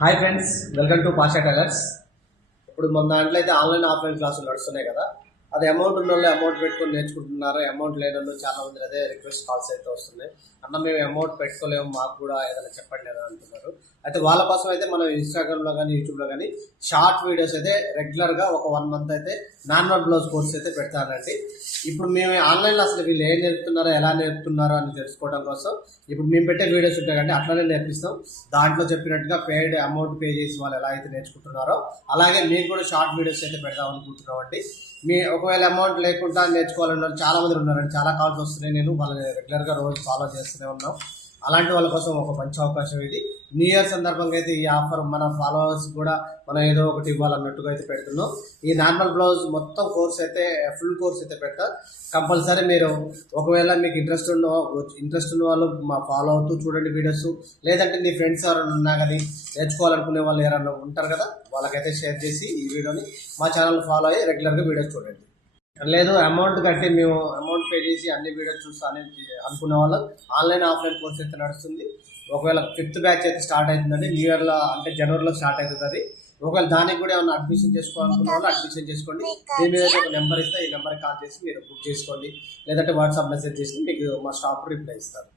Hi friends, welcome to Pasha colours. ఇప్పుడు మన దాంట్లో అయితే ఆన్లైన్ ఆఫ్లైన్ క్లాసులు నడుస్తున్నాయి కదా. అది అమౌంట్ ఉన్న వాళ్ళు అమౌంట్ పెట్టుకొని నేర్చుకుంటున్నారు, అమౌంట్ లేని వాళ్ళు చాలా మంది అదే రిక్వెస్ట్ కాల్స్ అయితే వస్తున్నాయి. అన్న మేము అమౌంట్ పెట్టుకోలేము, మాకు కూడా ఏదైనా చెప్పండి అని అంటున్నారు. అయితే వాళ్ళ కోసం అయితే మనం ఇన్స్టాగ్రామ్లో కానీ యూట్యూబ్లో కానీ షార్ట్ వీడియోస్ అయితే రెగ్యులర్గా ఒక 1 మంత్ అయితే నార్మల్ బ్లౌజ్ కోర్స్ అయితే పెడతానండి. ఇప్పుడు మేము ఆన్లైన్లో అసలు వీళ్ళు ఏం నేర్పుతున్నారో ఎలా నేర్పుతున్నారో అని తెలుసుకోవడం కోసం ఇప్పుడు మేము పెట్టే వీడియోస్ ఉంటాయి కంటే అట్లనే నేర్పిస్తాం. దాంట్లో చెప్పినట్టుగా పెయిడ్ అమౌంట్ పే చేసి వాళ్ళు ఎలా అయితే నేర్చుకుంటున్నారో అలాగే మేము కూడా షార్ట్ వీడియోస్ అయితే పెడదాం అనుకుంటున్నాం అండి. మీ ఒకవేళ అమౌంట్ లేకుండా నేర్చుకోవాలన్న చాలా మంది ఉన్నారండి, చాలా కాల్స్ వస్తున్నాయి. నేను వాళ్ళని రెగ్యులర్గా రోజు ఫాలో చేస్తూనే ఉన్నాం. అలాంటి వాళ్ళ కోసం ఒక మంచి అవకాశం ఇది. న్యూ ఇయర్ సందర్భంగా అయితే ఈ ఆఫర్ మన ఫాలోవర్స్ కూడా మనం ఏదో ఒకటి ఇవ్వాలన్నట్టుగా అయితే పెడుతున్నాం. ఈ నార్మల్ బ్లౌజ్ మొత్తం కోర్స్ అయితే ఫుల్ కోర్స్ అయితే పెడతా. కంపల్సరీ మీరు ఒకవేళ మీకు ఇంట్రెస్ట్ ఉన్న వాళ్ళు మా ఫాలో అవుతూ చూడండి వీడియోస్. లేదంటే నీ ఫ్రెండ్స్ ఎవరైనా ఉన్నా కానీ నేర్చుకోవాలనుకునే వాళ్ళు ఎవరైనా ఉంటారు కదా, వాళ్ళకైతే షేర్ చేసి ఈ వీడియోని మా ఛానల్ ఫాలో అయ్యి రెగ్యులర్గా వీడియోస్ చూడండి. లేదు అమౌంట్ కట్టి మేము అమౌంట్ పే చేసి అన్ని వీడియోస్ చూస్తాను అనుకునే వాళ్ళు ఆన్లైన్ ఆఫ్లైన్ కోర్స్ అయితే నడుస్తుంది. ఒకవేళ 5th బ్యాచ్ అయితే స్టార్ట్ అవుతుందండి. న్యూ ఇయర్లో అంటే జనవరిలో స్టార్ట్ అవుతుంది. ఒకవేళ దానికి కూడా ఏమైనా అడ్మిషన్ చేసుకోవాలనుకున్న వాళ్ళు అడ్మిషన్ చేసుకోండి. దీని మీద ఒక నెంబర్ ఇస్తే ఈ నెంబర్కి కాల్ చేసి మీరు బుక్ చేసుకోండి. లేదంటే వాట్సాప్ మెసేజ్ చేసి మీకు మా స్టాఫ్ రిప్లై ఇస్తారు.